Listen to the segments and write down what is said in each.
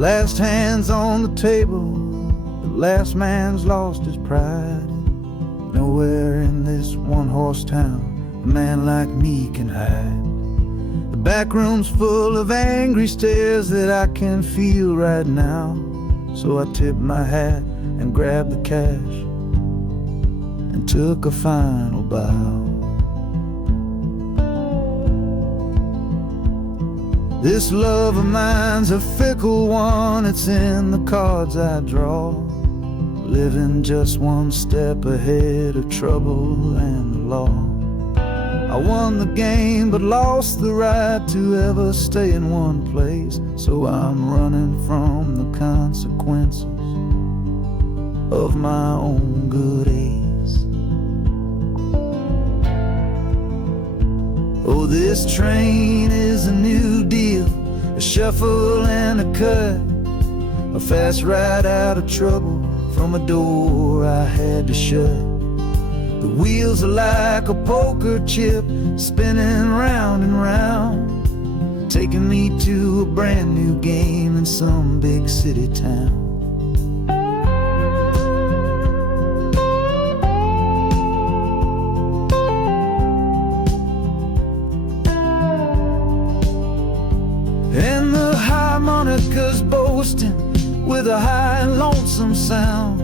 last hand's on the table, the last man's lost his pride. Nowhere in this one-horse town a man like me can hide. The back room's full of angry stares that I can feel right now. So I tipped my hat and grabbed the cash and took a final bow. This love of mine's a fickle one, it's in the cards I draw. Living just one step ahead of trouble and the law. I won the game but lost the right to ever stay in one place. So I'm running from the consequences of my own good ace. Oh, this train is a new deal, a shuffle and a cut, a fast ride out of trouble from a door I had to shut. The wheels are like a poker chip, spinning round and round, taking me to a brand new game in some big city town. And the harmonica's boasting with a high and lonesome sound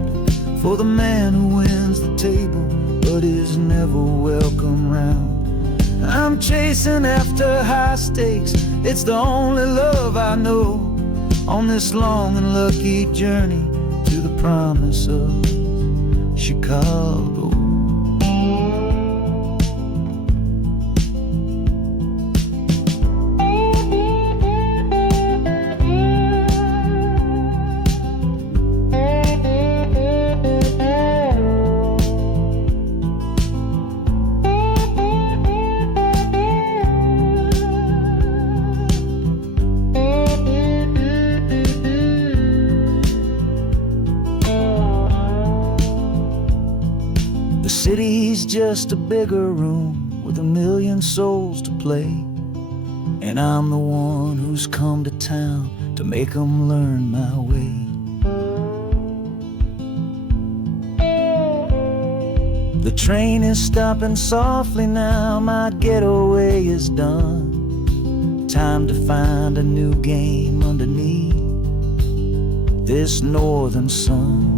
for the man who wins the table but is never welcome round. I'm chasing after high stakes, it's the only love I know on this long and lucky journey to the promise of Chicago. The city's just a bigger room with a million souls to play, and I'm the one who's come to town to make them learn my way. The train is stopping softly now, my getaway is done. Time to find a new game underneath this northern sun.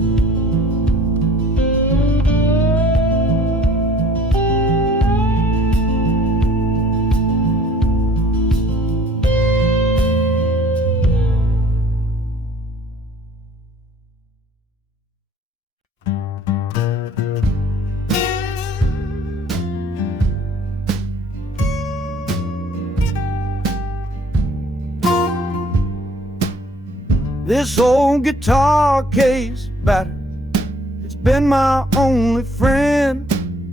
This old guitar case battered, it's been my only friend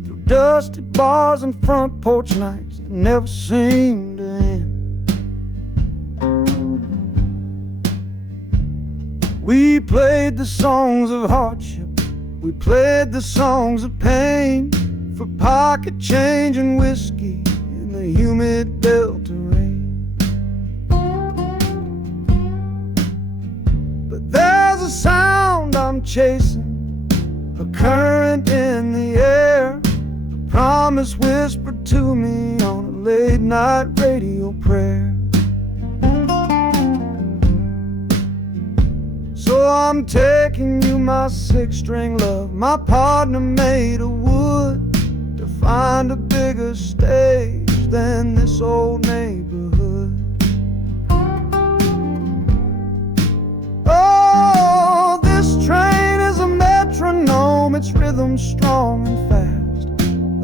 through dusty bars and front porch nights that never seem to end. We played the songs of hardship, we played the songs of pain, for pocket change and whiskey in the humid Delta rain. There's a sound I'm chasing, a current in the air, a promise whispered to me on a late night radio prayer. So I'm taking you, my six-string love, my partner made of wood, to find a bigger stage than this old neighborhood. Train is a metronome, its rhythm strong and fast,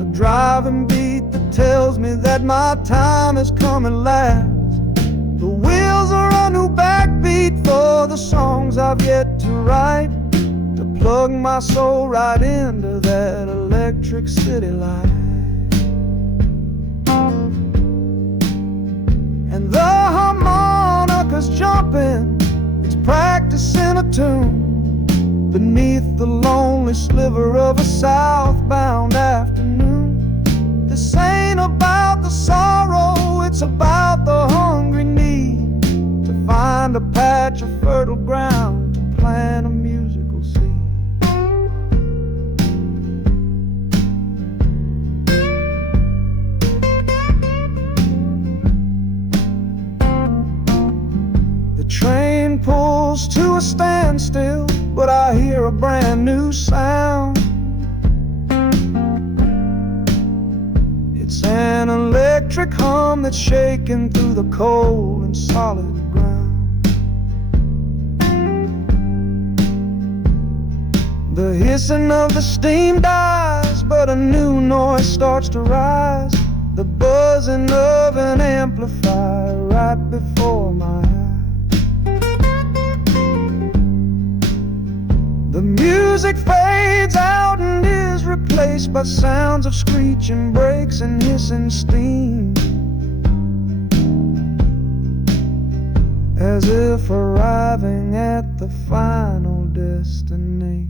a driving beat that tells me that my time has come at last. The wheels are a new backbeat for the songs I've yet to write, to plug my soul right into that electric city light. And the harmonica's jumping, it's practicing a tune beneath the lonely sliver of a southbound afternoon. This ain't about the sorrow, it's about the hungry need to find a patch of fertile fertile ground to plant a musical seed. The train pulls to a standstill, but I hear a brand new sound. It's an electric hum that's shaking through the cold and solid ground. The hissing of the steam dies, but a new noise starts to rise. The buzzing of an amplifier right before my eyes. The music fades out and is replaced by sounds of screeching brakes and hissing steam, as if arriving at the final destination.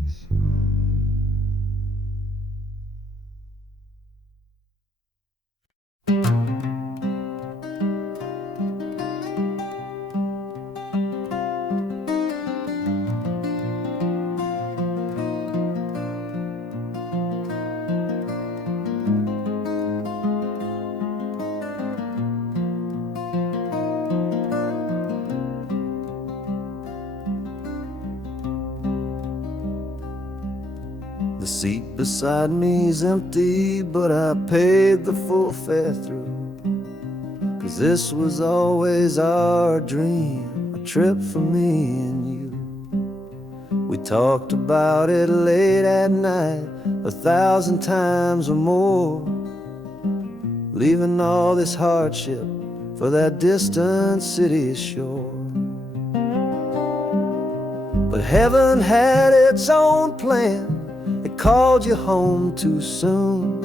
The seat beside me's empty, but I paid the full fare through. 'Cause this was always our dream, a trip for me and you. We talked about it late at night, 1,000 times or more, leaving all this hardship for that distant city shore. But heaven had its own plan. It called you home too soon,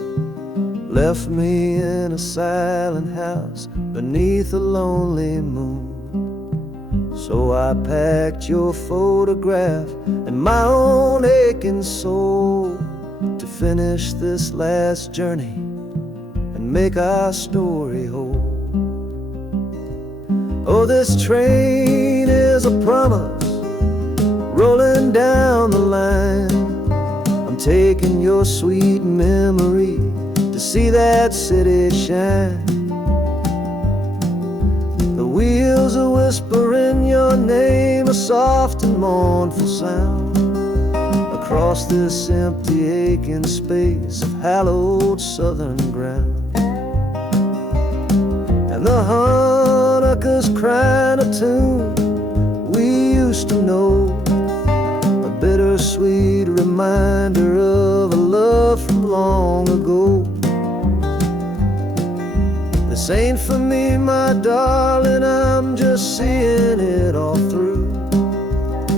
left me in a silent house beneath a lonely moon. So I packed your photograph and my own aching soul to finish this last journey and make our story whole. Oh, this train is a promise rolling down the line. Taking your sweet memory to see that city shine. The wheels are whispering your name, a soft and mournful sound, across this empty aching space of hallowed southern ground. And the Hanukkah's crying a tune we used to know, a bittersweet reminder of a love from long ago. This ain't for me, my darling, I'm just seeing it all through.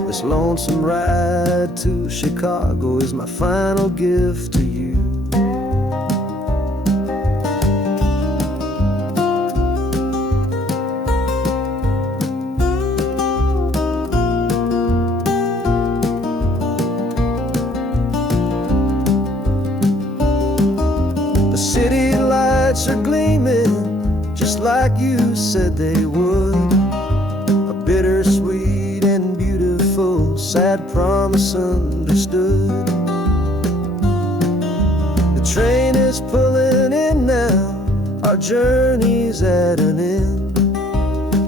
This lonesome ride to Chicago is my final gift to you. City lights are gleaming just like you said they would, a bittersweet and beautiful sad promise understood. The train is pulling in now, our journey's at an end.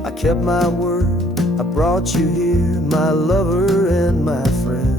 I kept my word, I brought you here, my lover and my friend.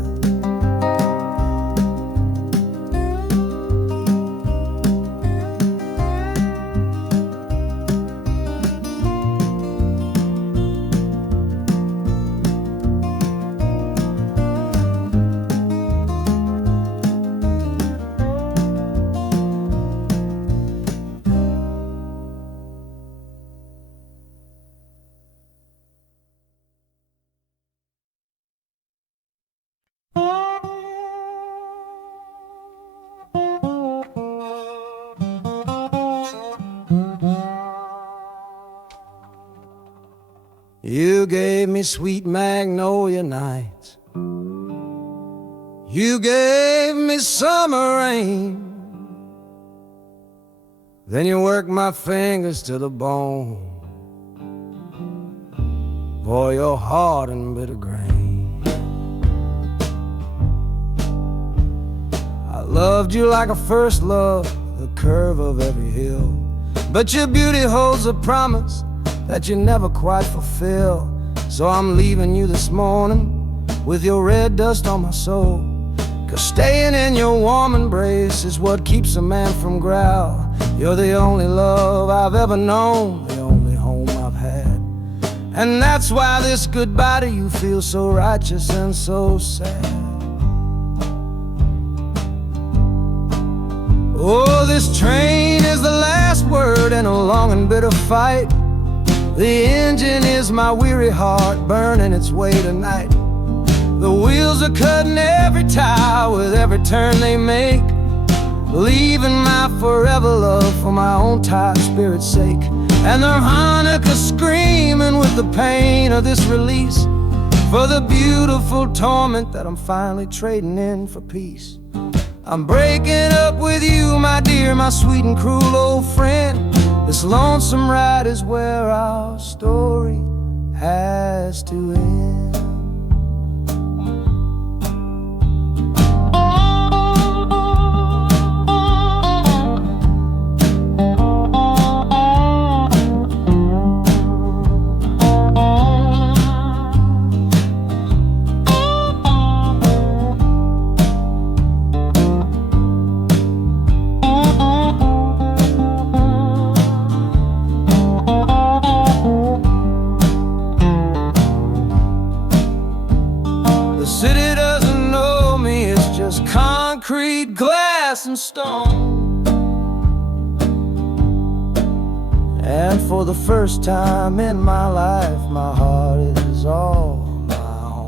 You gave me sweet magnolia nights, you gave me summer rain, then you worked my fingers to the bone. for your hard and bitter grain. I loved you like I first loved the curve of every hill, but your beauty holds a promise that you never quite fulfill. So I'm leaving you this morning with your red dust on my soul, 'cause staying in your warm embrace is what keeps a man from growl. You're the only love I've ever known, the only home I've had, and that's why this goodbye to you feels so righteous and so sad. Oh, this train is the last word in a long and bitter fight. The engine is my weary heart burning its way tonight. The wheels are cutting every tire with every turn they make, leaving my forever love for my own tired spirit's sake. And the harmonica screaming with the pain of this release, for the beautiful torment that I'm finally trading in for peace. I'm breaking up with you, my dear, my sweet and cruel old friend. This lonesome ride is where our story has to end. Concrete, glass, and stone. And for the first time in my life, my heart is all my own.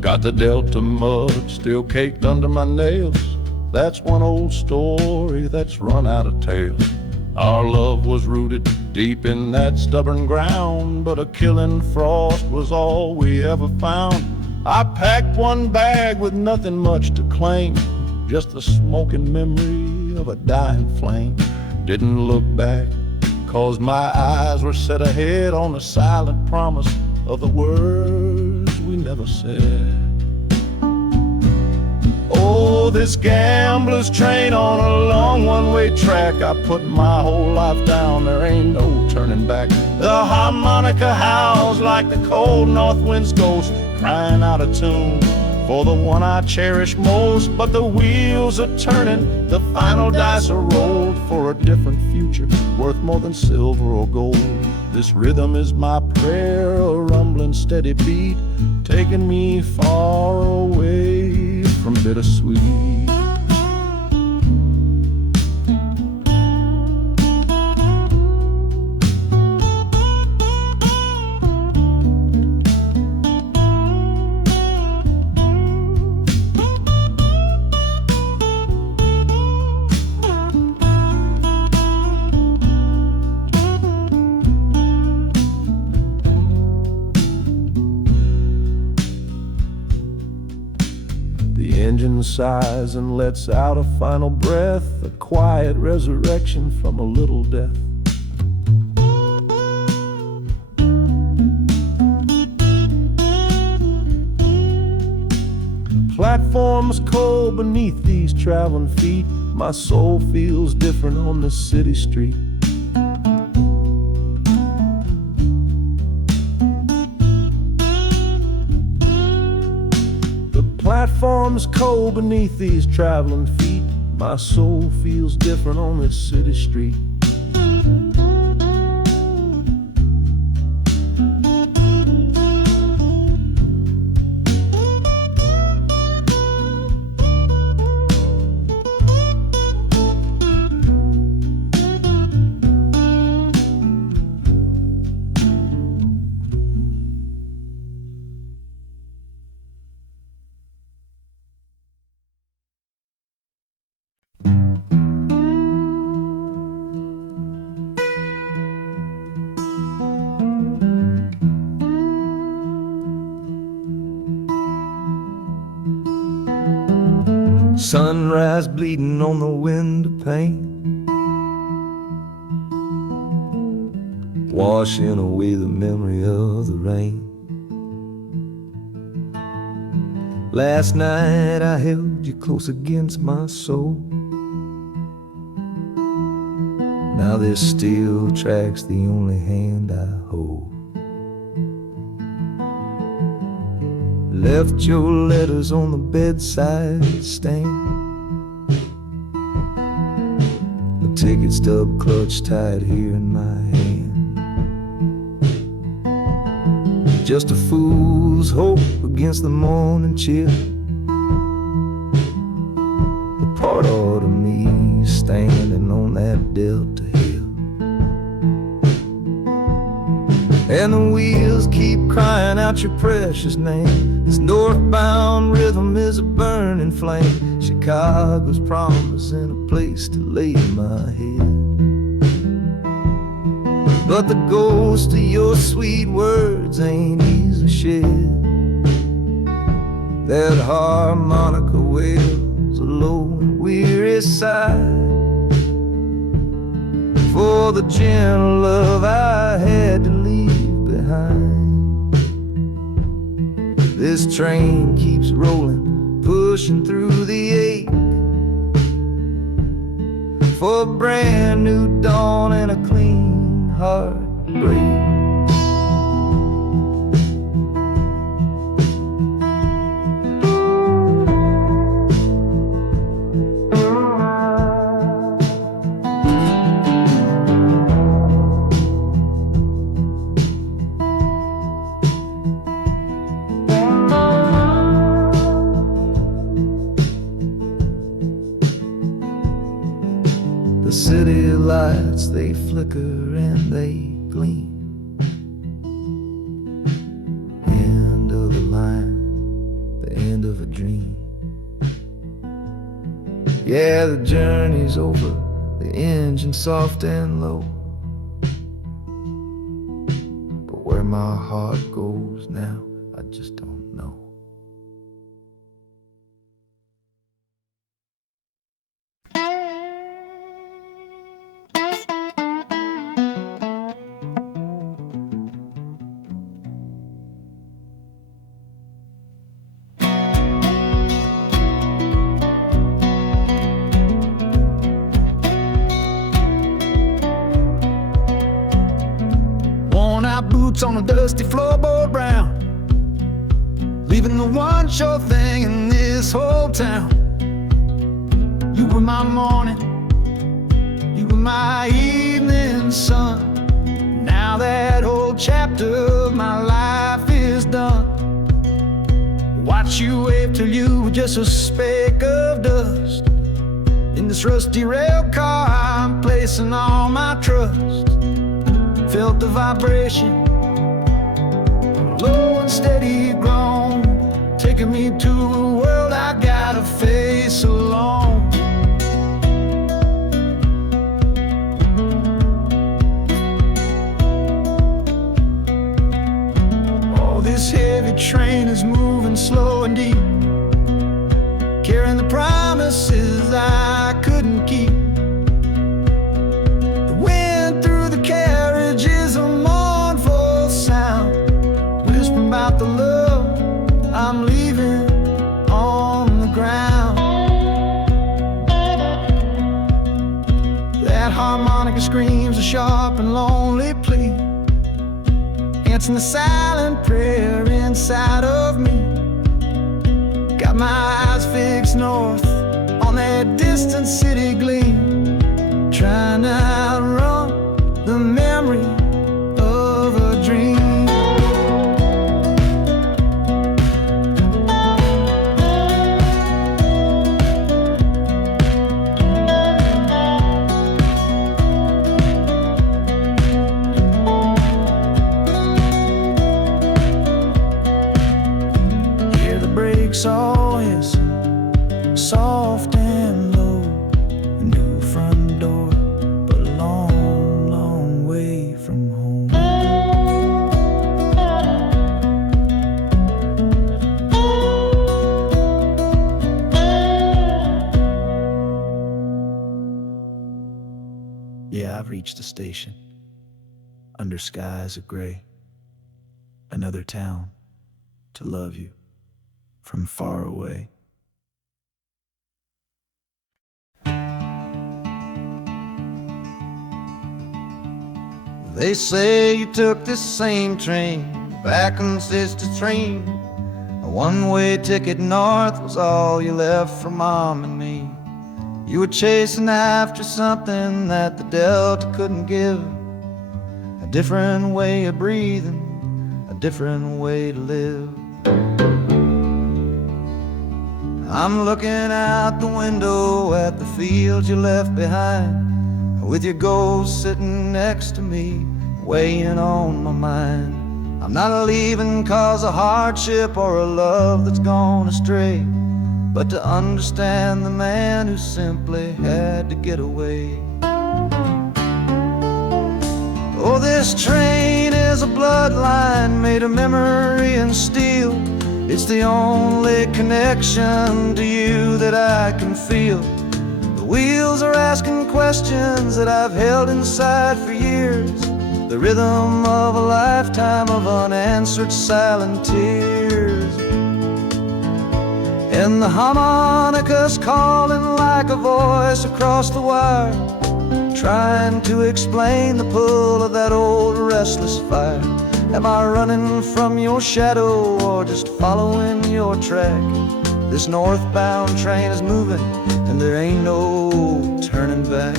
Got the Delta mud still caked under my nails. That's one old story that's run out of tales. Our love was rooted deep in that stubborn ground, but a killing frost was all we ever found. I packed one bag with nothing much to claim, just the smoking memory of a dying flame. Didn't look back, 'cause my eyes were set ahead on the silent promise of the words we never said. Oh, this gambler's train on a long one-way track. I put my whole life down, there ain't no turning back. The harmonica howls like the cold north wind's ghost, crying out a tune for the one I cherish most. But the wheels are turning, the final dice are rolled for a different future, worth more than silver or gold. This rhythm is my prayer, a rumbling steady beat, taking me far away from bittersweet. The engine sighs and lets out a final breath, a quiet resurrection from a little death. platform is cold beneath these traveling feet. My soul feels different on this city street. The platform is cold beneath these traveling feet. My soul feels different on this city street. Sunrise bleeding on the window pane, washing away the memory of the rain. Last night I held you close against my soul. Now this steel track's the only hand I hold. Left your letters on the bedside stand, a ticket stub clutched tight here in my hand. Just a fool's hope against the morning chill, the part of me standing on that Delta hill. And the wheels keep crying out your precious name. This northbound rhythm is a burning flame. Chicago's promising a place to lay my head. But the ghost of your sweet words ain't easy shed. That harmonica wails a low and weary sigh for the gentle love I had to leave behind. This train keeps rolling, pushing through the ache, for a brand new dawn and a clean heartbreak. The city lights, they flicker and they gleam. End of the line, the end of a dream. Yeah, the journey's over, the engine soft and low. But where my heart goes now, I just don't know. Boots on a dusty floorboard brown, leaving the one sure thing in this whole town. You were my morning, you were my evening sun. Now that whole chapter of my life is done. Watch you wave till you were just a speck of dust. In this rusty rail car I'm placing all my trust. Felt the vibration, low and steady grown, taking me to a world I gotta face alone. Oh, this heavy train is moving slow and deep, carrying the promises I couldn't keep. The wind through the carriage is a mournful sound, whispering about the love I'm leaving on the harmonica screams a sharp and lonely plea. Answering the silent prayer inside of me. Got my eyes fixed north on that distant city gleam, trying to outrun the memory of a dream. Hear the brakes all hissing, soft and low. A new front door, but a long, long way from home. Yeah, I've reached the station, under skies of gray. Another town to love you from far away. They say you took this same train back on Sister Train. A one-way ticket north was all you left for Mom and me. You were chasing after something that the Delta couldn't give. A different way of breathing, a different way to live. I'm looking out the window at the fields you left behind, with your ghost sitting next to me, weighing on my mind. I'm not leaving cause of hardship or a love that's gone astray, but to understand the man who simply had to get away. Oh, this train is a bloodline made of memory and steel. It's the only connection to you that I can feel. The wheels are asking questions that I've held inside for years. The rhythm of a lifetime of unanswered silent tears. And the harmonica's calling like a voice across the wire, trying to explain the pull of that old restless fire. Am I running from your shadow or just following your track? This northbound train is moving and there ain't no turning back.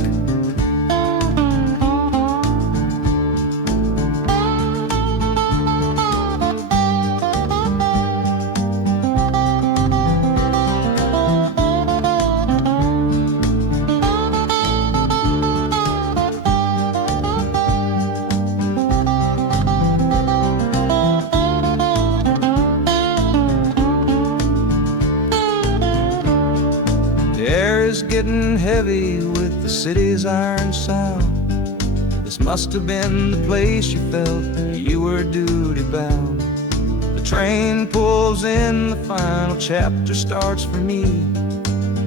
Getting heavy with the city's iron sound. This must have been the place you felt you were duty bound. The train pulls in, the final chapter starts for me,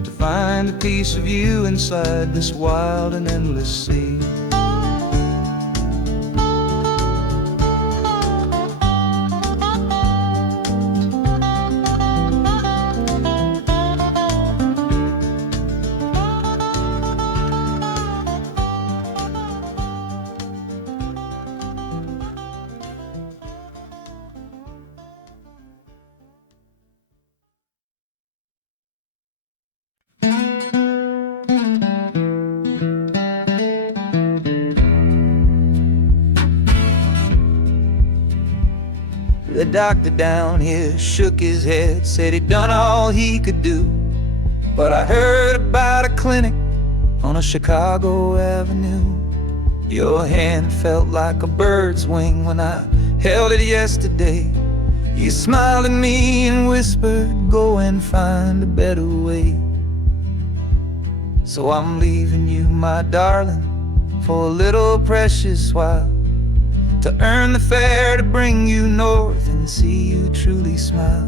to find a piece of you inside this wild and endless sea. The doctor down here shook his head, said he'd done all he could do. But I heard about a clinic on a Chicago avenue. Your hand felt like a bird's wing when I held it yesterday. You smiled at me and whispered, go and find a better way. So I'm leaving you, my darling, for a little precious while, to earn the fare to bring you north and see you truly smile.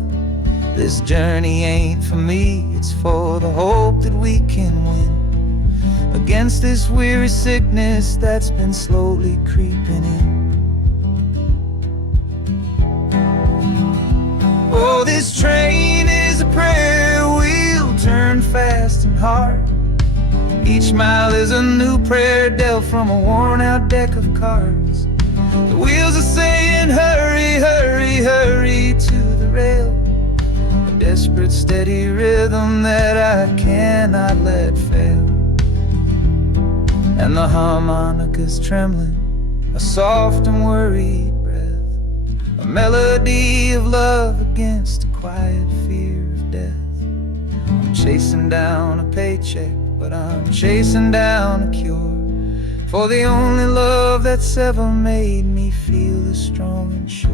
This journey ain't for me, it's for the hope that we can win against this weary sickness that's been slowly creeping in. Oh, this train is a prayer wheel, turn fast and hard. Each mile is a new prayer dealt from a worn-out deck of cards. The wheels are saying, hurry, hurry, hurry to the rail. A desperate, steady rhythm that I cannot let fail. And the harmonica's trembling, a soft and worried breath, a melody of love against a quiet fear of death. I'm chasing down a paycheck, but I'm chasing down a cure for the only love that's ever made me feel this strong and sure.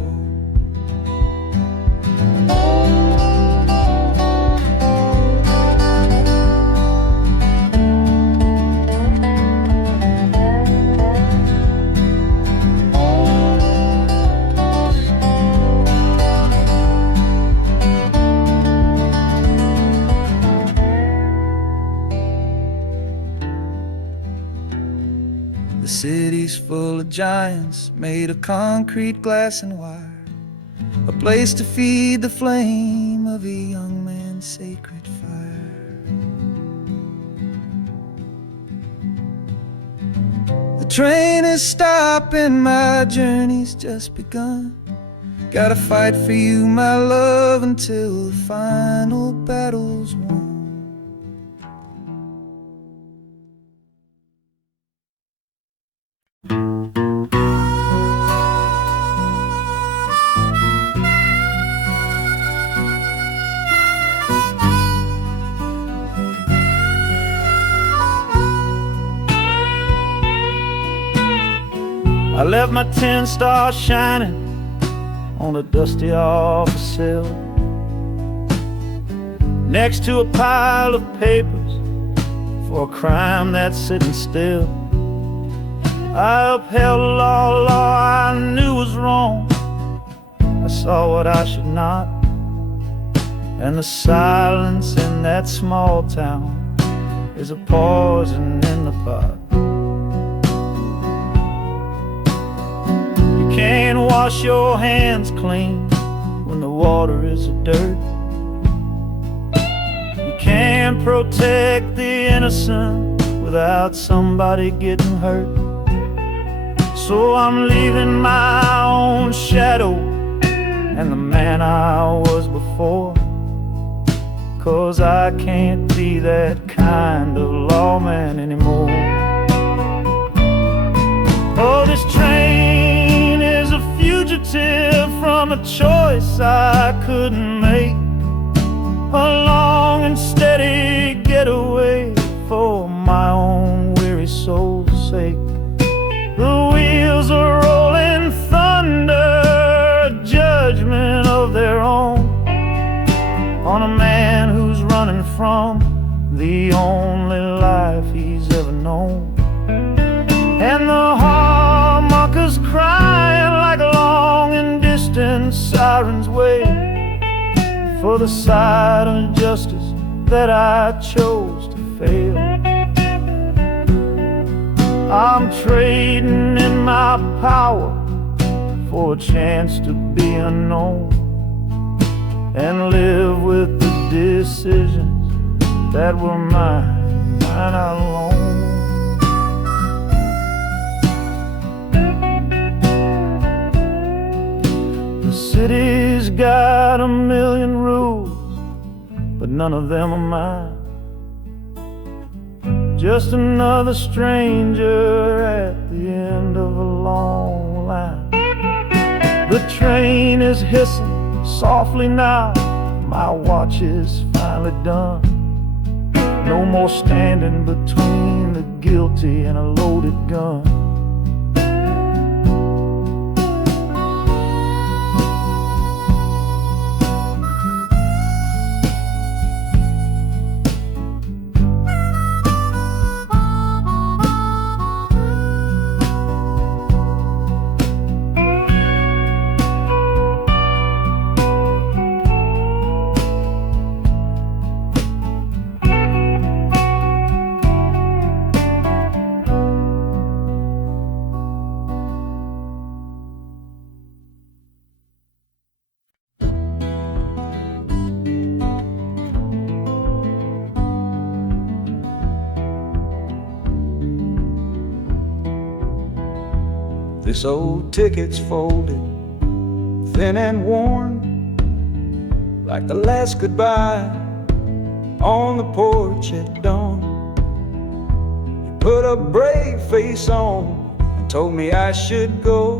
The city's full of giants made of concrete, glass, and wire, a place to feed the flame of a young man's sacred fire. The train is stopping, my journey's just begun. Gotta fight for you, my love, until the final battle's won. I left my 10 stars shining on a dusty office sill, next to a pile of papers for a crime that's sitting still. I upheld a law I knew was wrong. I saw what I should not, and the silence in that small town is a poison in the pot. Can't wash your hands clean when the water is of dirt. You can't protect the innocent without somebody getting hurt. So I'm leaving my own shadow and the man I was before, 'cause I can't be that kind of lawman anymore. Oh, this train is a fugitive from a choice I couldn't make, a long and steady getaway for my own weary soul's sake. The wheels are rolling thunder, a judgment of their own, on a man who's running from the only life he's ever known. And the harmonika's crying like long and distant sirens wait for the side of justice that I chose to fail. I'm trading in my power for a chance to be unknown and live with the decisions that were mine alone. The city's got a million rules, but none of them are mine. Just another stranger at the end of a long line. The train is hissing softly now, my watch is finally done. No more standing between the guilty and a loaded gun. This old ticket's folded, thin and worn, like the last goodbye on the porch at dawn. You put a brave face on and told me I should go.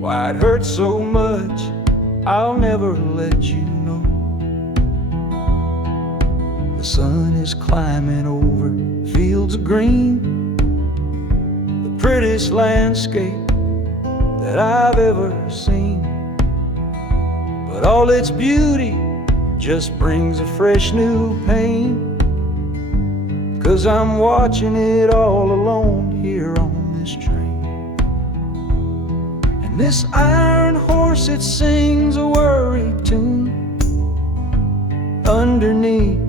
Why it hurts so much, I'll never let you know. The sun is climbing over fields of green, the prettiest landscape that I've ever seen. But all its beauty just brings a fresh new pain, 'cause I'm watching it all alone here on this train. And this iron horse, it sings a worry tune underneath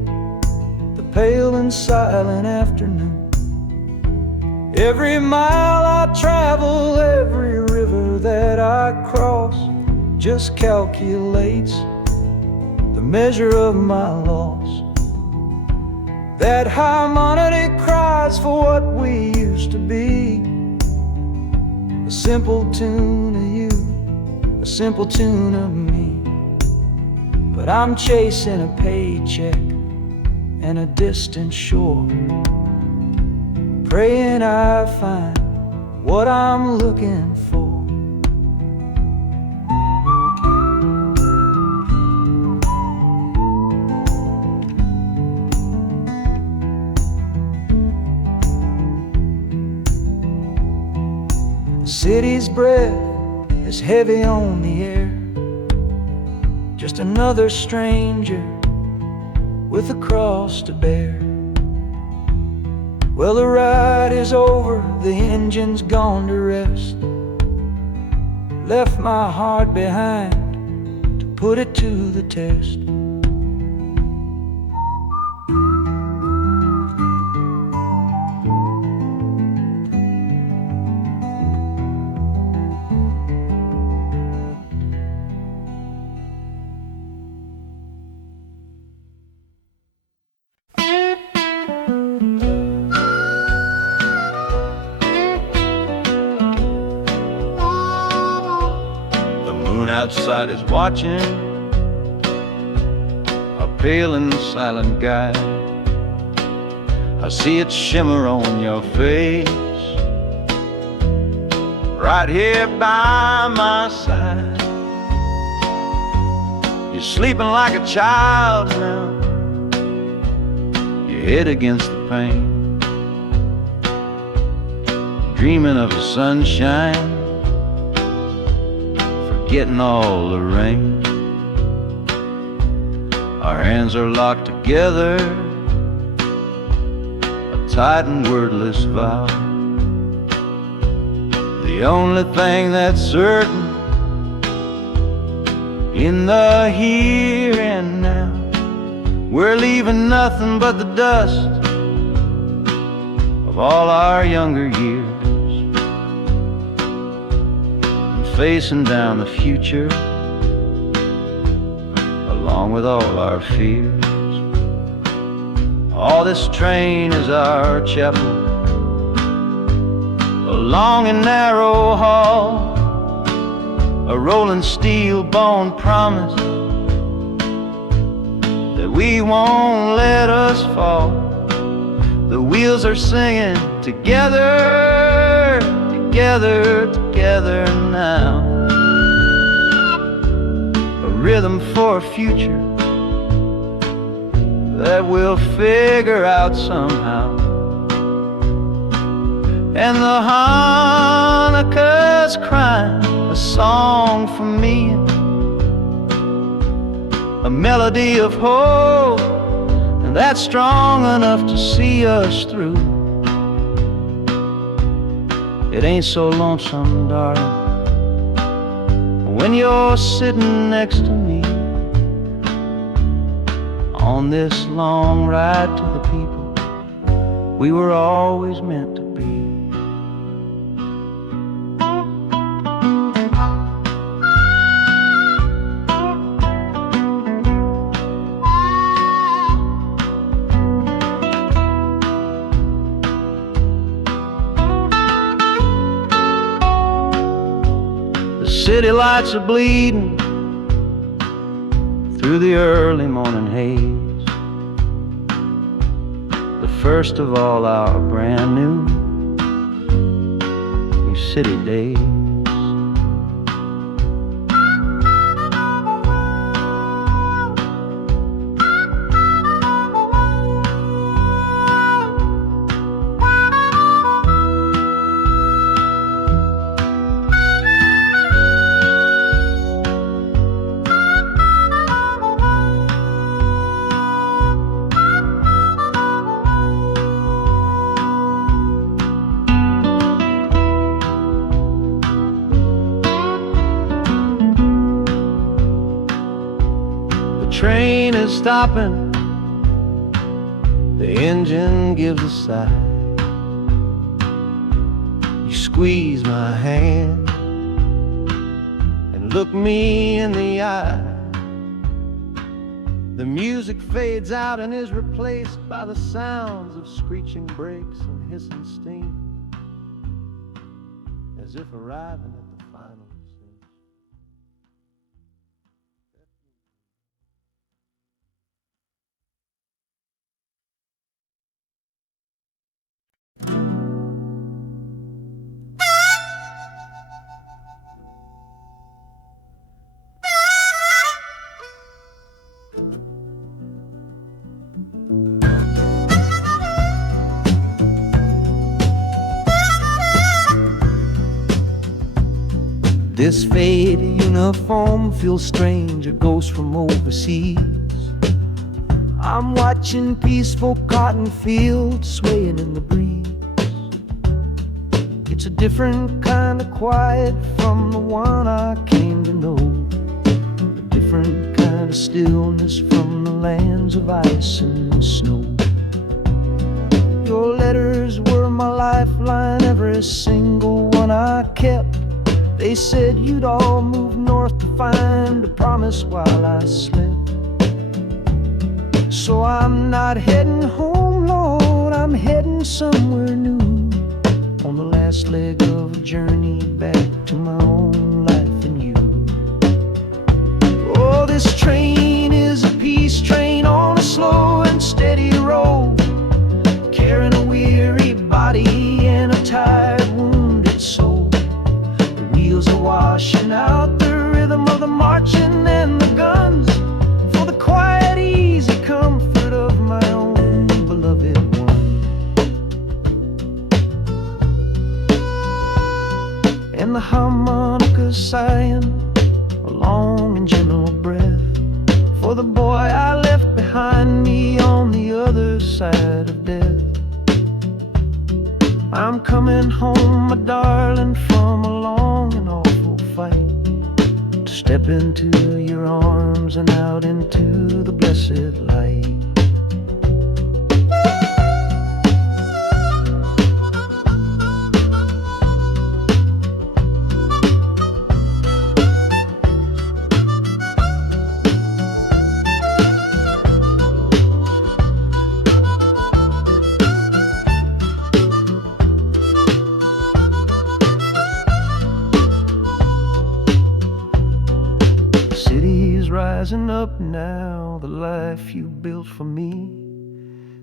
the pale and silent afternoon. Every mile I travel, every river that I cross, just calculates the measure of my loss. That harmony cries for what we used to be, a simple tune of you, a simple tune of me. But I'm chasing a paycheck and a distant shore, praying I find what I'm looking for. The city's breath is heavy on the air, just another stranger with a cross to bear. Well, the ride is over, the engine's gone to rest, left my heart behind to put it to the test. Outside is watching, a pale and silent guy. I see it shimmer on your face, right here by my side. You're sleeping like a child now, your head against the pane, dreaming of the sunshine, getting all the rain. Our hands are locked together, a tight and wordless vow. The only thing that's certain in the here and now, we're leaving nothing but the dust of all our younger years, facing down the future along with all our fears. Oh, this train is our chapel, a long and narrow hall, a rolling steel bone promise that we won't let us fall. The wheels are singing together, together, together now, a rhythm for a future that we'll figure out somehow. And the Hanukkah's crying a song for me, a melody of hope, and that's strong enough to see us through. It ain't so lonesome, darling, when you're sitting next to me on this long ride to the people we were always meant to be. city lights are bleeding through the early morning haze, the first of all our brand new city days. Train is stopping, the engine gives a sigh. You squeeze my hand and look me in the eye. The music fades out and is replaced by the sounds of screeching brakes and hissing steam, as if arriving at the final scene. This faded uniform feels strange, a ghost from overseas. I'm watching peaceful cotton fields swaying in the breeze. It's a different kind of quiet from the one I came to know, a different kind of stillness from the lands of ice and snow. Your letters were my lifeline, every single one I kept. They said you'd all move north to find a promise while I slept. So I'm not heading home, Lord, I'm heading somewhere new, on the last leg of a journey back to my own life and you. Oh, this train is a peace train on a slow and steady road, carrying a weary body and a tired, wounded soul. The wheels are washing out the rhythm of the marching and the guns, for the quiet, easy comfort of my own beloved one. And the harmonicas sighing a long and gentle breath for the boy I left behind me on the other side of death. I'm coming home, my darling, from a long and awful fight, to step into your arms and out into the blessed light. Rising up now, the life you built for me,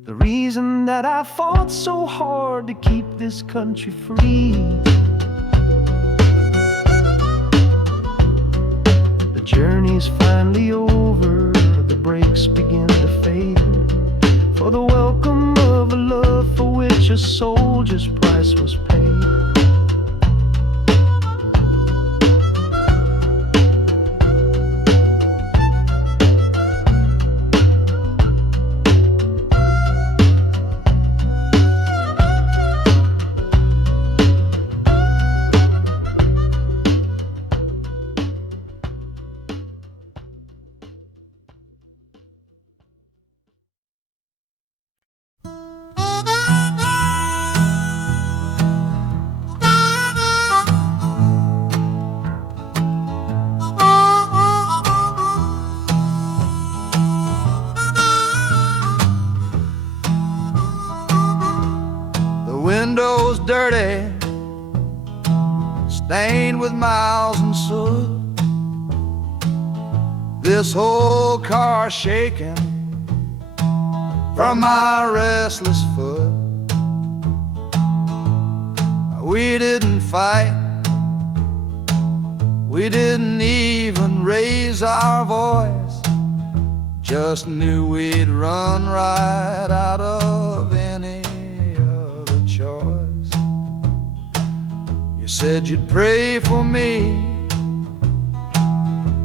the reason that I fought so hard to keep this country free. The journey's finally over, the brakes begin to fade, for the welcome of a love for which a soldier's price was paid. Window's dirty, stained with miles and soot. This whole car shaking from my restless foot. We didn't fight, we didn't even raise our voice, just knew we'd run right out of any other choice. You said you'd pray for me,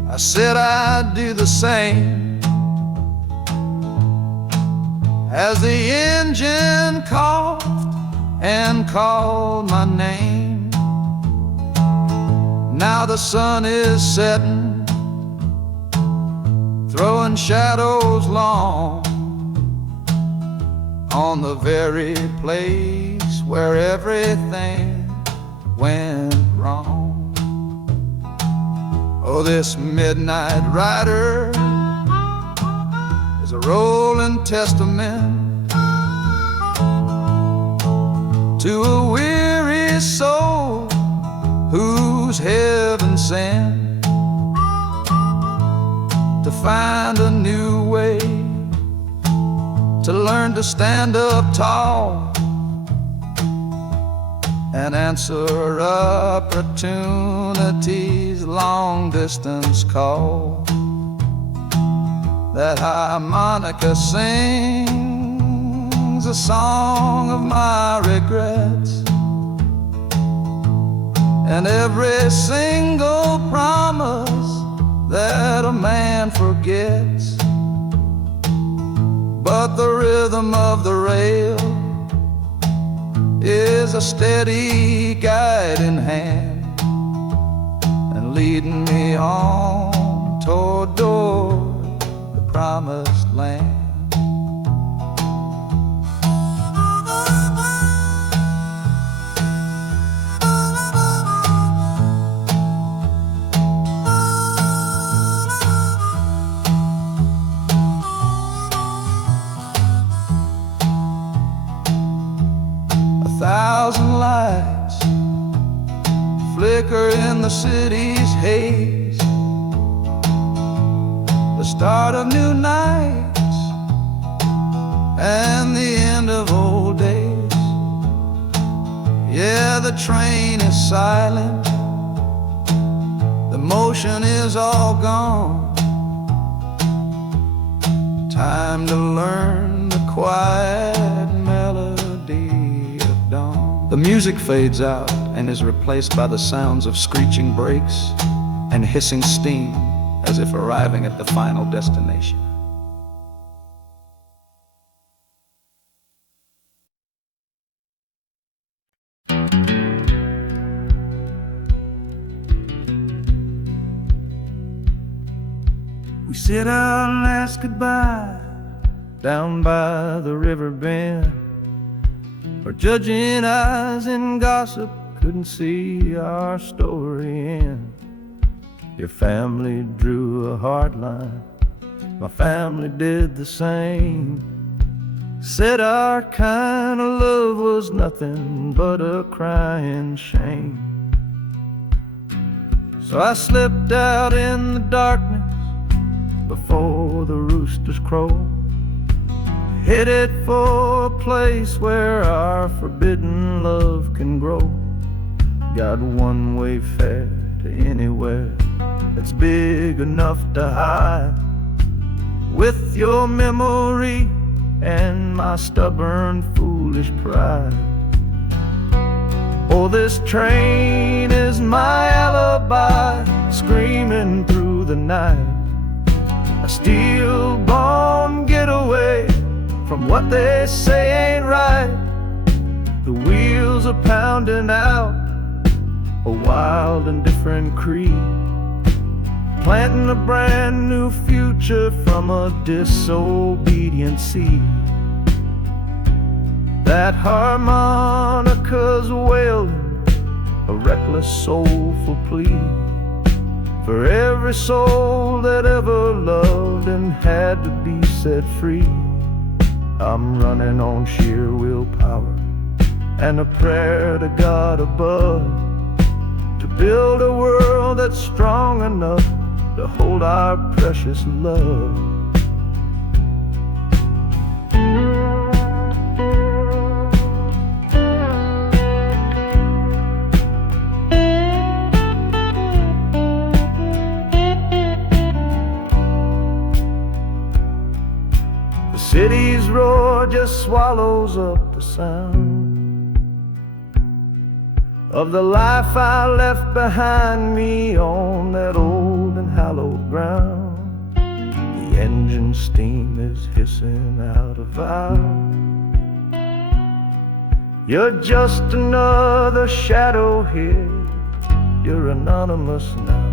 I said I'd do the same. As the engine coughed and called my name, now the sun is setting, throwing shadows long on the very place where everything went wrong. Oh, this midnight rider is a rolling testament to a weary soul who's heaven sent to find a new way, to learn to stand up tall and answer opportunity's long distance call. That harmonica sings a song of my regrets, and every single promise that a man forgets. But the rhythm of the rail is a steady guiding hand, and leading me on toward the promised land. 1,000 lights flicker in the city's haze, the start of new nights and the end of old days. Yeah, the train is silent, the motion is all gone. Time to learn the quiet melody of dawn. The music fades out and is replaced by the sounds of screeching brakes and hissing steam, as if arriving at the final destination. We sit out and ask goodbye down by the river bend, where judging eyes and gossip couldn't see our story end. Your family drew a hard line, my family did the same. Said our kind of love was nothing but a crying shame. So I slipped out in the darkness before the roosters crow, headed for a place where our forbidden love can grow. Got one-way fare to anywhere that's big enough to hide, with your memory and my stubborn, foolish pride. Oh, this train is my alibi, screaming through the night, a steel-born getaway from what they say ain't right. The wheels are pounding out a wild and different creed, planting a brand new future from a disobedient seed. That harmonica's wailing a reckless, soulful plea for every soul that ever loved and had to be set free. I'm running on sheer willpower and a prayer to God above to build a world that's strong enough to hold our precious love. The city's roar just swallows up the sound of the life I left behind me on that old and hallowed ground. The engine steam is hissing out of valve. You're just another shadow here. You're anonymous now.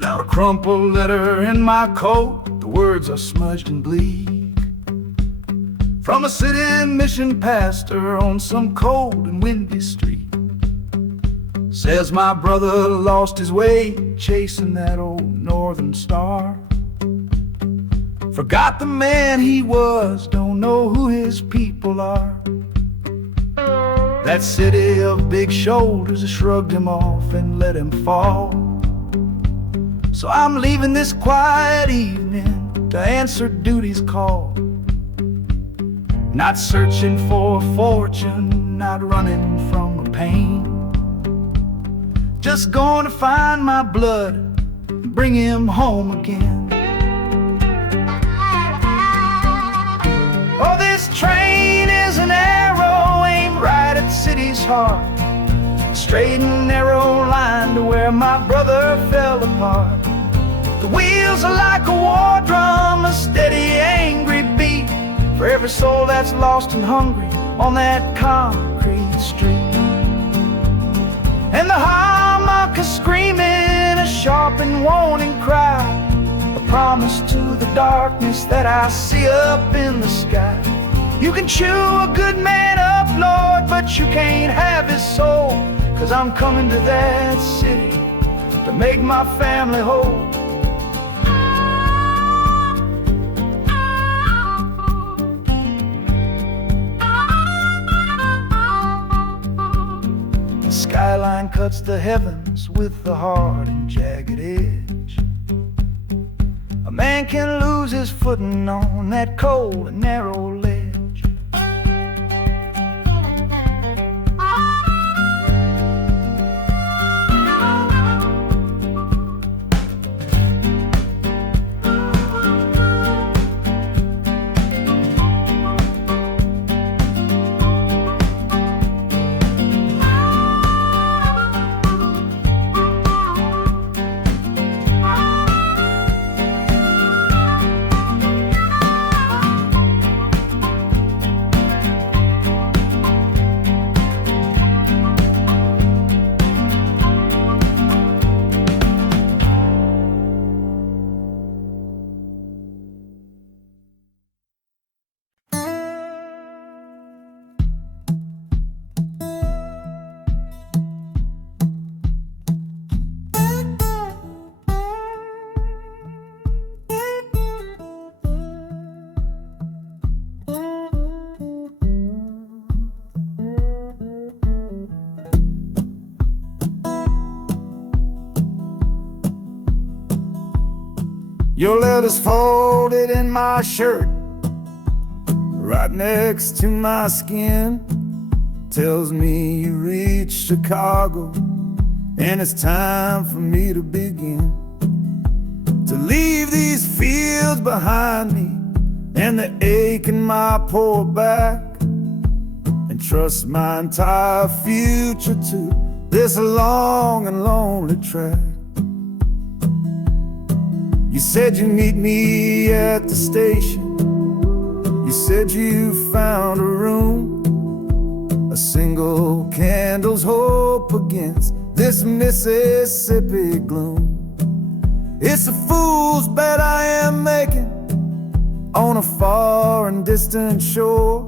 Now a crumpled letter in my coat, the words are smudged and bleak, from a city mission pastor on some cold and windy street. Says my brother lost his way chasing that old northern star. Forgot the man he was, don't know who his people are. That city of big shoulders shrugged him off and let him fall. So I'm leaving this quiet evening to answer duty's call. Not searching for a fortune, not running from a pain. Just going to find my blood and bring him home again. Oh, this train is an arrow aimed right at the city's heart. Straight and narrow line to where my brother fell apart. The wheels are like a war drum, a steady, angry beat for every soul that's lost and hungry on that concrete street. And the harmonica screaming a sharp and warning cry, a promise to the darkness that I see up in the sky. You can chew a good man up, Lord, but you can't have his soul. 'Cause I'm coming to that city to make my family whole. The skyline cuts the heavens with a hard and jagged edge. A man can lose his footing on that cold and narrow ledge. Your letter's folded in my shirt, right next to my skin. Tells me you reached Chicago, and it's time for me to begin. To leave these fields behind me, and the ache in my poor back, and trust my entire future to this long and lonely track. You said you'd meet me at the station. You said you found a room. single candle's hope against this Mississippi gloom. It's a fool's bet I am making on a far and distant shore,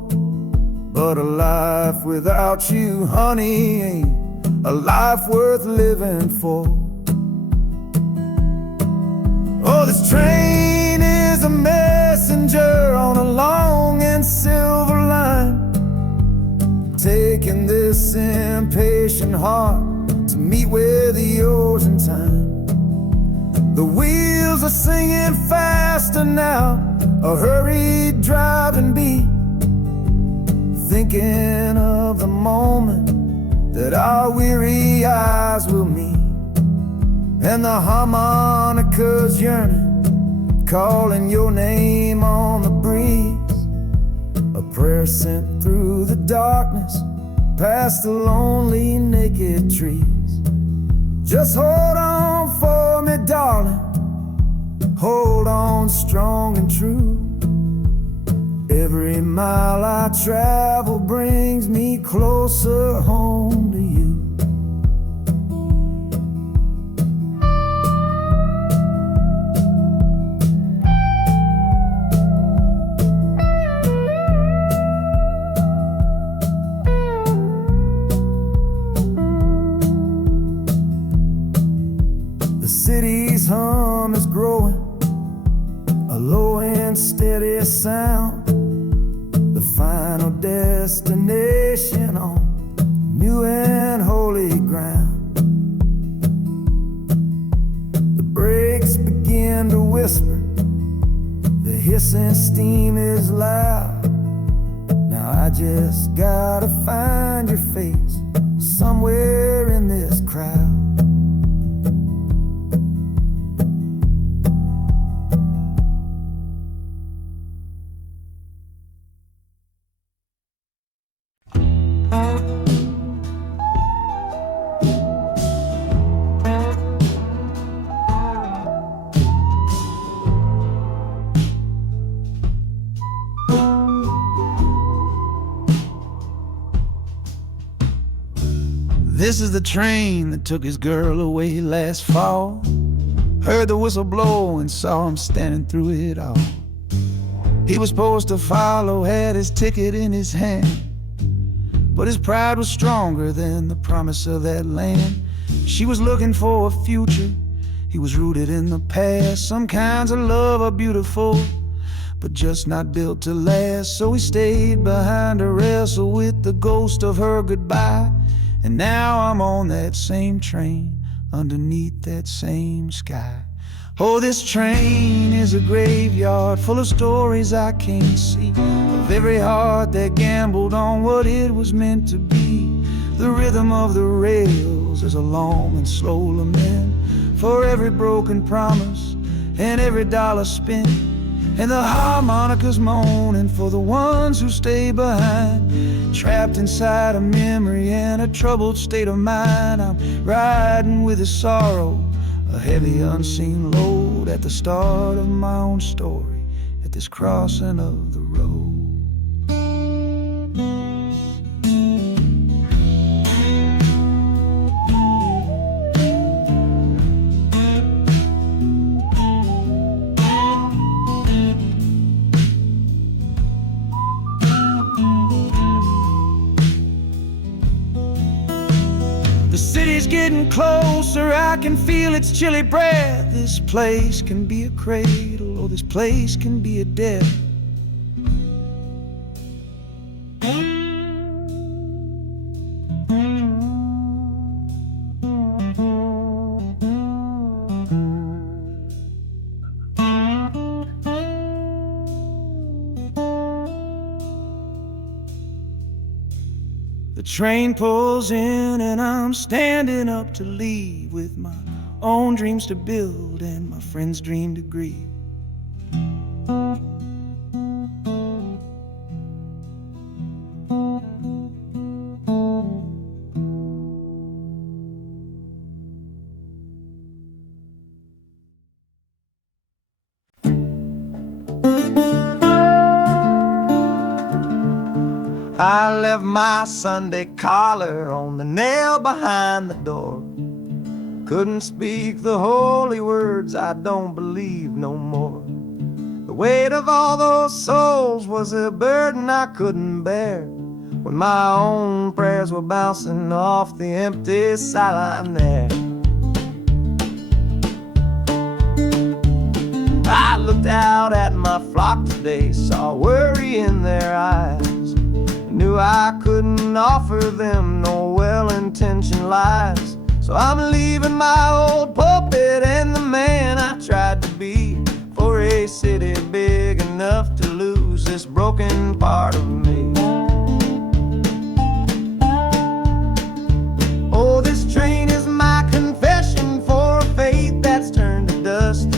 but a life without you, honey, ain't a life worth living for. Oh, this train is a messenger on a long and silver line, taking this impatient heart to meet with yours in time. The wheels are singing faster now, a hurried driving beat, thinking of the moment that our weary eyes will meet. And the harmonica's yearning, calling your name on the breeze, a prayer sent through the darkness, past the lonely naked trees. Just hold on for me, darling, hold on strong and true. Every mile I travel brings me closer home to you. The city's hum is growing, a low and steady sound, the final destination on new and holy ground. The brakes begin to whisper, the hissing steam is loud. Now I just gotta find your face somewhere in this crowd. This is the train that took his girl away last fall. Heard the whistle blow and saw him standing through it all. He was supposed to follow, had his ticket in his hand, but his pride was stronger than the promise of that land. She was looking for a future, he was rooted in the past. Some kinds of love are beautiful, but just not built to last. So he stayed behind to wrestle with the ghost of her goodbye. And now I'm on that same train, underneath that same sky. Oh, this train is a graveyard full of stories I can't see, of every heart that gambled on what it was meant to be. The rhythm of the rails is a long and slow lament for every broken promise and every dollar spent. And the harmonica's moaning for the ones who stay behind, trapped inside a memory and a troubled state of mind. I'm riding with a sorrow, a heavy unseen load, at the start of my own story, at this crossing of the road. The city's getting closer, I can feel its chilly breath. This place can be a cradle, or this place can be a death. The train pulls in and I'm standing up to leave, with my own dreams to build and my friend's dream to grieve. I left my Sunday collar on the nail behind the door. Couldn't speak the holy words, I don't believe no more. The weight of all those souls was a burden I couldn't bear, when my own prayers were bouncing off the empty sideline there. I looked out at my flock today, saw worry in their eyes, knew I couldn't offer them no well-intentioned lies. So I'm leaving my old pulpit and the man I tried to be, for a city big enough to lose this broken part of me. Oh, this train is my confession for a faith that's turned to dust,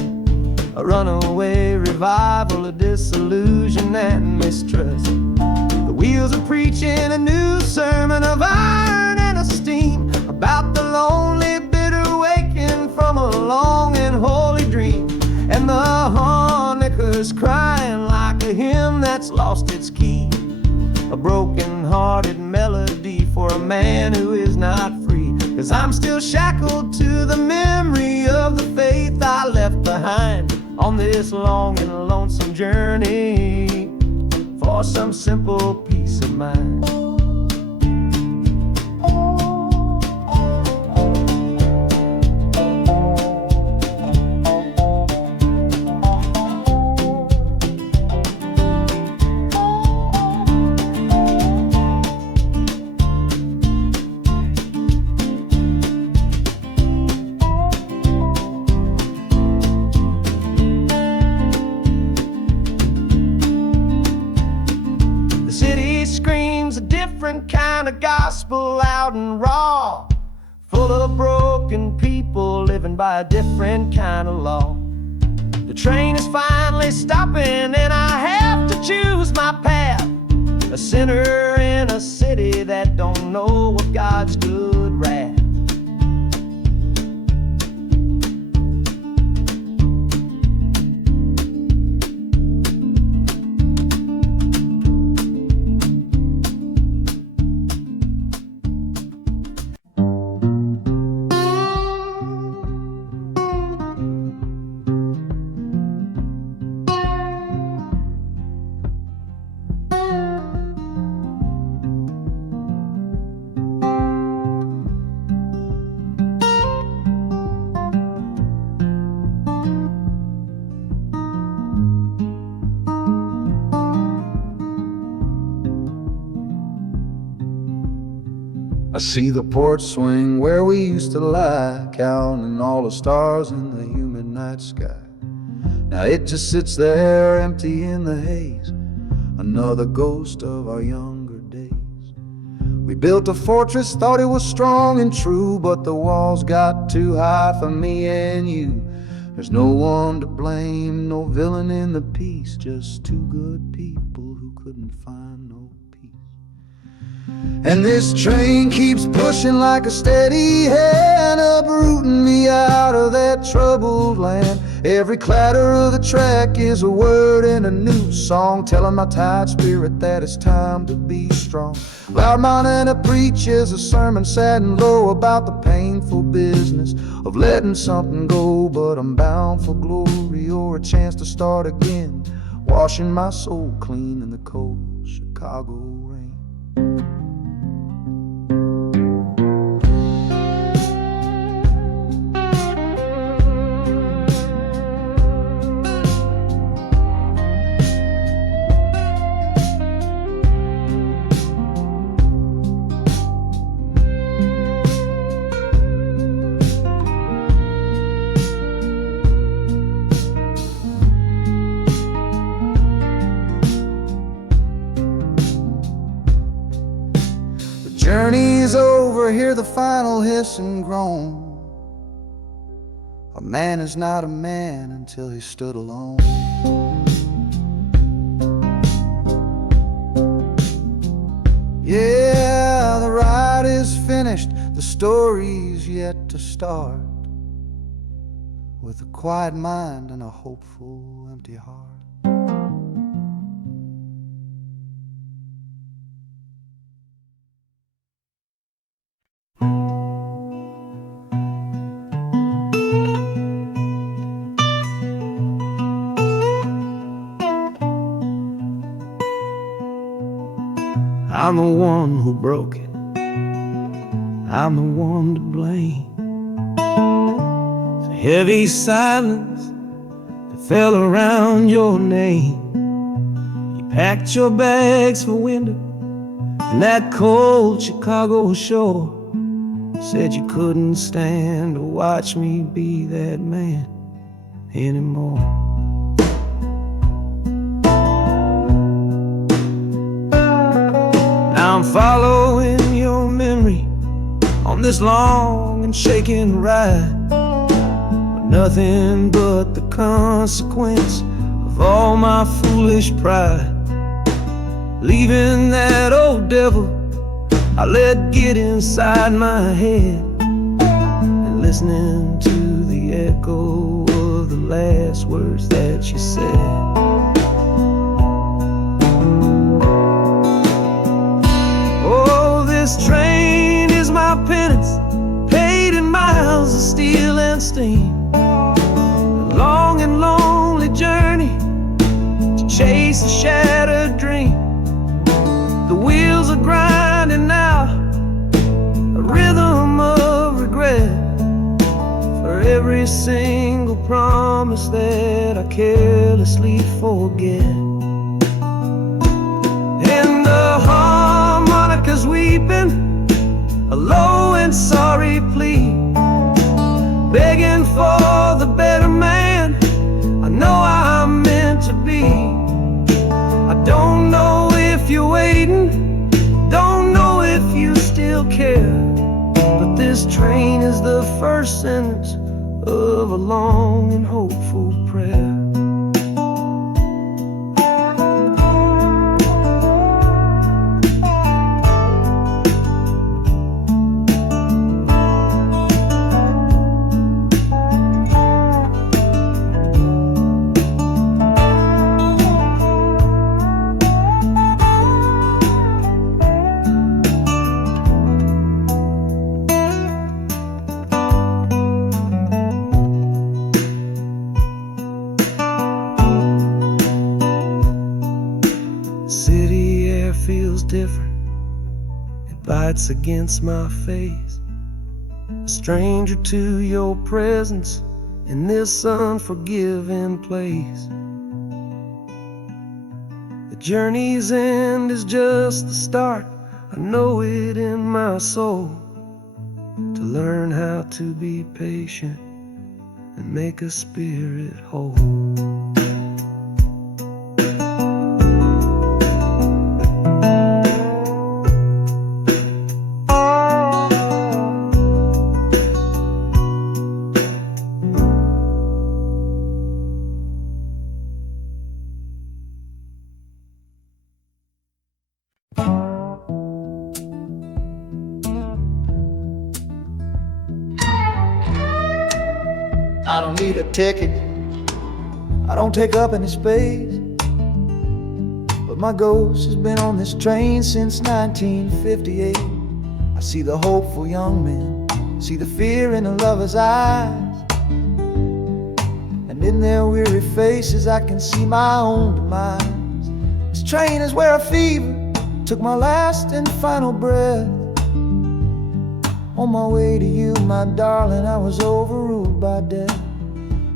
a runaway revival of disillusion and mistrust. The wheels are preaching a new sermon of iron and of steam, about the lonely, bitter waking from a long and holy dream. And the harmonicas crying like a hymn that's lost its key, a broken-hearted melody for a man who is not free. 'Cause I'm still shackled to the memory of the faith I left behind on this long and lonesome journey for some simple peace of mind. Kind of gospel, loud and raw, full of broken people living by a different kind of law. The train is finally stopping and I have to choose my path, a sinner in a city that don't know what God's good wrath. I see the porch swing where we used to lie, counting all the stars in the humid night sky. Now it just sits there empty in the haze, another ghost of our younger days. We built a fortress, thought it was strong and true, but the walls got too high for me and you. There's no one to blame, no villain in the piece, just two good people who couldn't find no peace. And this train keeps pushing like a steady hand, uprooting me out of that troubled land. Every clatter of the track is a word in a new song, telling my tired spirit that it's time to be strong. Loud Montana preaches a sermon sad and low about the painful business of letting something go, but I'm bound for glory or a chance to start again, washing my soul clean in the cold Chicago rain. Journey's over, hear the final hiss and groan. A man is not a man until he stood alone. Yeah, the ride is finished, the story's yet to start, with a quiet mind and a hopeful empty heart. I'm the one who broke it. I'm the one to blame. The heavy silence that fell around your name. You packed your bags for winter in that cold Chicago shore. Said you couldn't stand to watch me be that man anymore. Now I'm following your memory on this long and shaking ride, with nothing but the consequence of all my foolish pride. Leaving that old devil I let get inside my head, and listening to the echo of the last words that you said. Oh, this train is my penance, paid in miles of steel and steam. A long and lonely journey to chase a shattered dream. The wheels are grinding out a rhythm of regret for every single promise that I carelessly forget. And the harmonica's weeping a low and sorry plea, begging for the better man I know I'm meant to be. I don't know if you're waiting, don't know if you still care, but this train is the first sentence of a long and hopeful prayer. City air feels different, it bites against my face. A stranger to your presence in this unforgiving place. The journey's end is just the start, I know it in my soul. To learn how to be patient and make a spirit whole. I don't need a ticket, I don't take up any space, but my ghost has been on this train since 1958. I see the hopeful young men, see the fear in the lovers' eyes, and in their weary faces I can see my own demise. This train is where a fever took my last and final breath. On my way to you, my darling, I was overruled by death.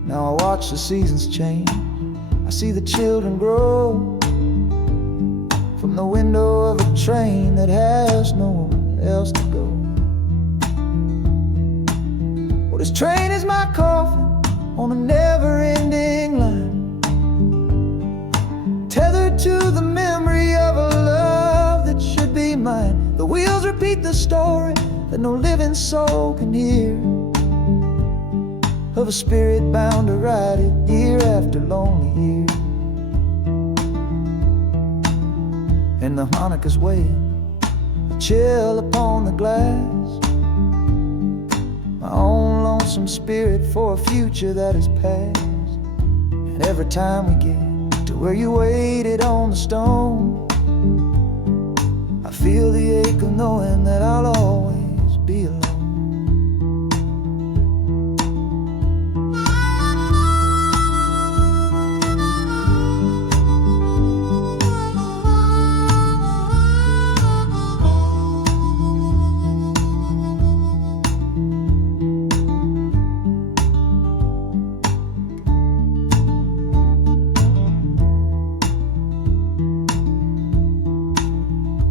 Now I watch the seasons change, I see the children grow, from the window of a train that has nowhere else to go. Well, this train is my coffin on a never-ending line, tethered to the memory of a love that should be mine. The wheels repeat the story that no living soul can hear, of a spirit bound to ride it year after lonely year. And the harmonica's wail, a chill upon the glass, my own lonesome spirit for a future that is past. And every time we get to where you waited on the stone, I feel the ache of knowing that I'll always be alone.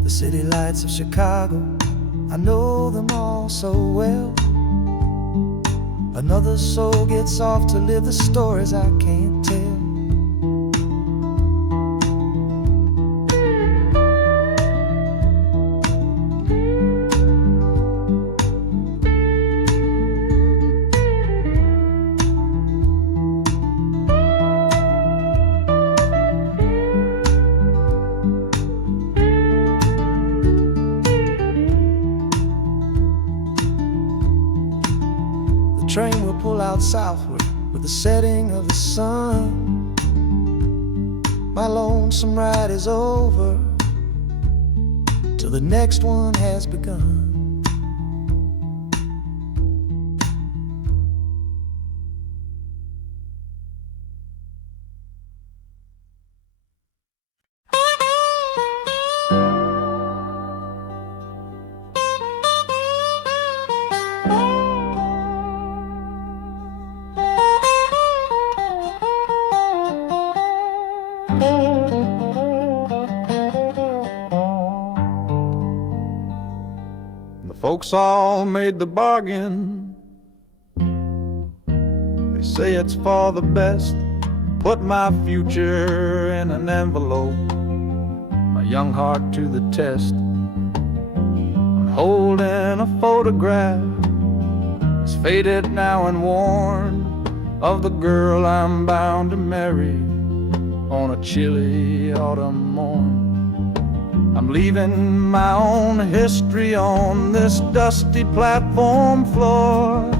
The city lights of Chicago, I know them all so well. Another soul gets off to live the stories I can't tell. The train will pull out southward with the setting of the sun. My lonesome ride is over till the next one has begun. The folks all made the bargain. They say it's for the best. Put my future in an envelope, my young heart to the test. I'm holding a photograph, it's faded now and worn, of the girl I'm bound to marry on a chilly autumn morn. I'm leaving my own history on this dusty platform floor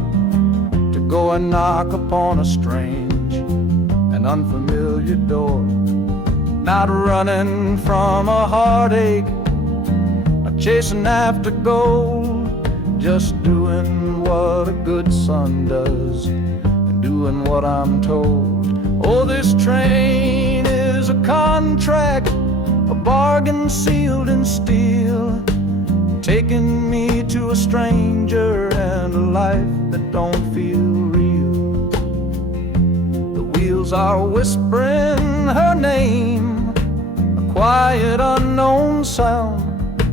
to go and knock upon a strange and unfamiliar door. Not running from a heartache, not chasing after gold, just doing what a good son does and doing what I'm told. Oh, this train is a contract, a bargain sealed in steel, taking me to a stranger and a life that don't feel real. The wheels are whispering her name, a quiet unknown sound,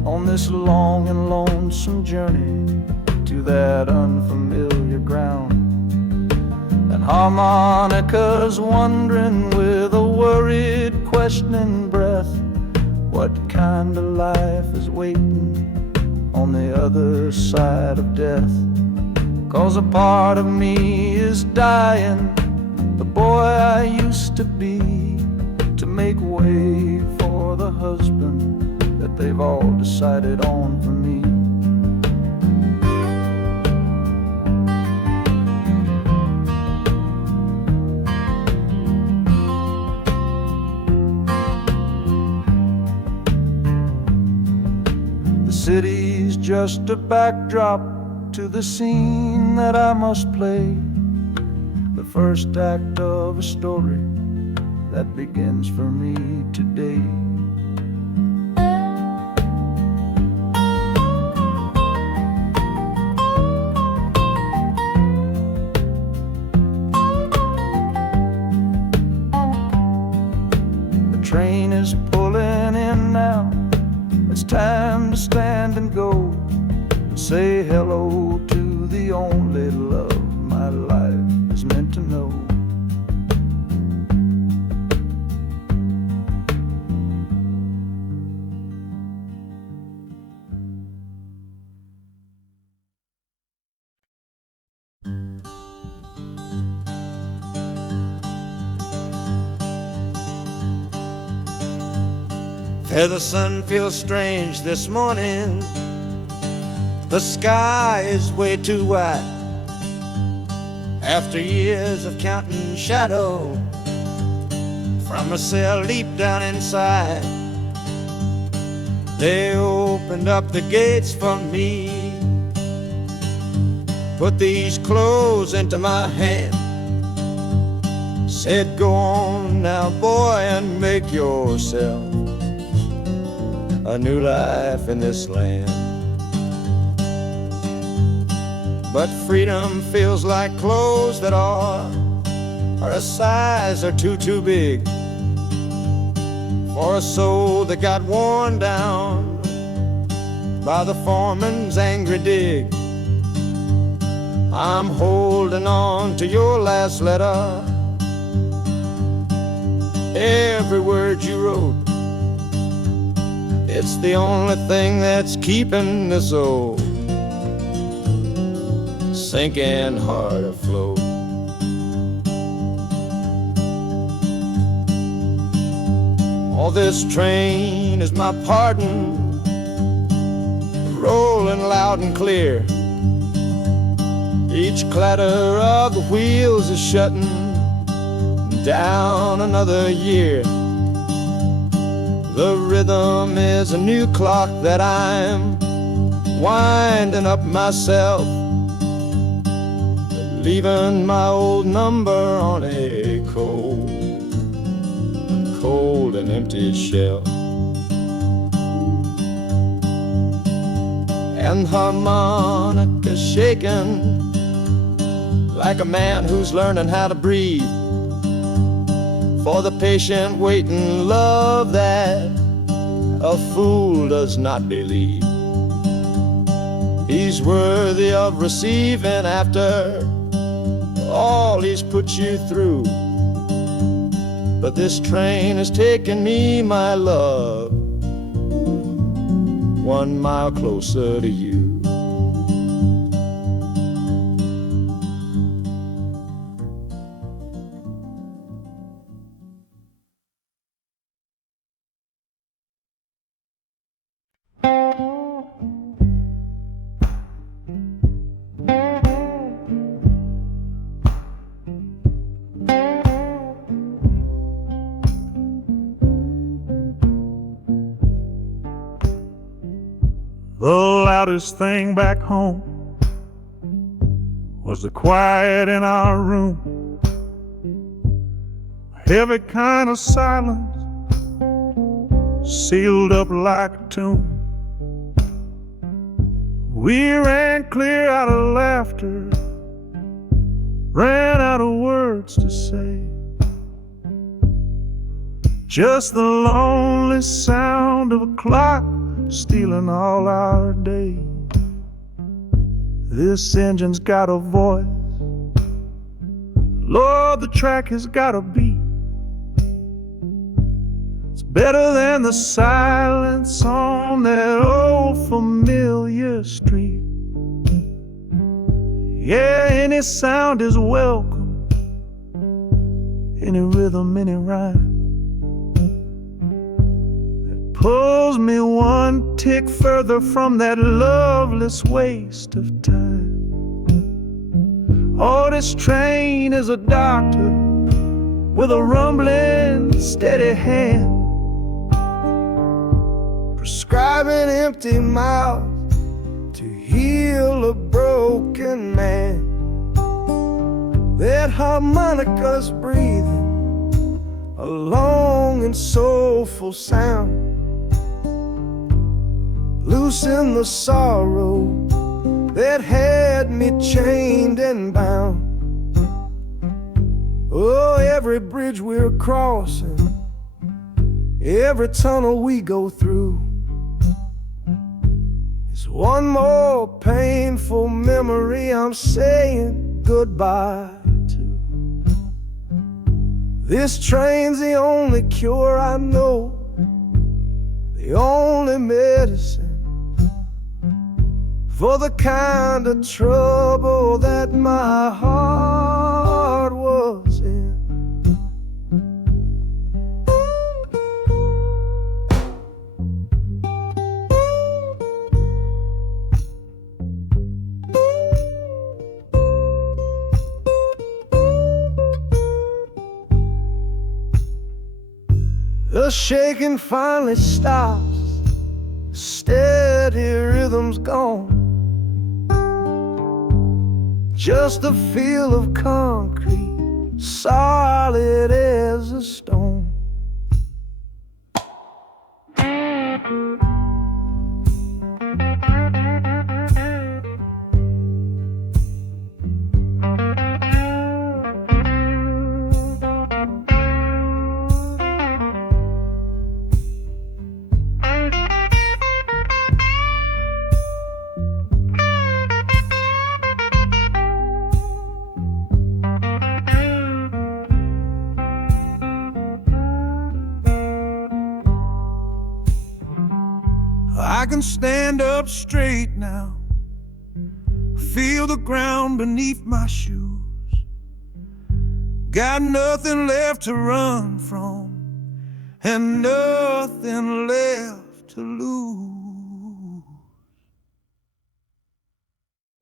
on this long and lonesome journey to that unfamiliar ground. And harmonicas wondering with a worried, questioning breath, what kind of life is waiting on the other side of death? 'Cause a part of me is dying, the boy I used to be, to make way for the husband that they've all decided on for me. The city's just a backdrop to the scene that I must play, the first act of a story that begins for me today. The train is pulling in now, it's time to stand and go, and say hello to the only love my life is meant to know. The sun feels strange this morning, the sky is way too wide. After years of counting shadow from a cell deep down inside, they opened up the gates for me, put these clothes into my hand, said go on now boy and make yourself a new life in this land. But freedom feels like clothes that are a size or two too big for a soul that got worn down by the foreman's angry dig. I'm holding on to your last letter, every word you wrote. It's the only thing that's keeping this old sinking heart afloat. Oh, this train is my pardon, rolling loud and clear. Each clatter of the wheels is shutting down another year. The rhythm is a new clock that I'm winding up myself, leaving my old number on a cold and empty shelf. And harmonica shaking like a man who's learning how to breathe, for the patient waiting love that a fool does not believe. He's worthy of receiving after all he's put you through. But this train has taken me, my love, 1 mile closer to you. The loudest thing back home was the quiet in our room, a heavy kind of silence, sealed up like a tomb. We ran clear out of laughter, ran out of words to say, just the lonely sound of a clock stealing all our day. This engine's got a voice, Lord, the track has got a beat. It's better than the silence on that old familiar street. Yeah, any sound is welcome, any rhythm, any rhyme. Pulls me one tick further from that loveless waste of time. Oh, this train is a doctor with a rumbling, steady hand, prescribing empty mouths to heal a broken man. That harmonica's breathing a long and soulful sound, loosen the sorrow that had me chained and bound. Oh, every bridge we're crossing, every tunnel we go through is one more painful memory I'm saying goodbye to. This train's the only cure I know, the only medicine for the kind of trouble that my heart was in. The shaking finally stops, steady rhythm's gone, just a feel of concrete, solid as a stone. I can stand up straight now, feel the ground beneath my shoes. Got nothing left to run from and nothing left to lose.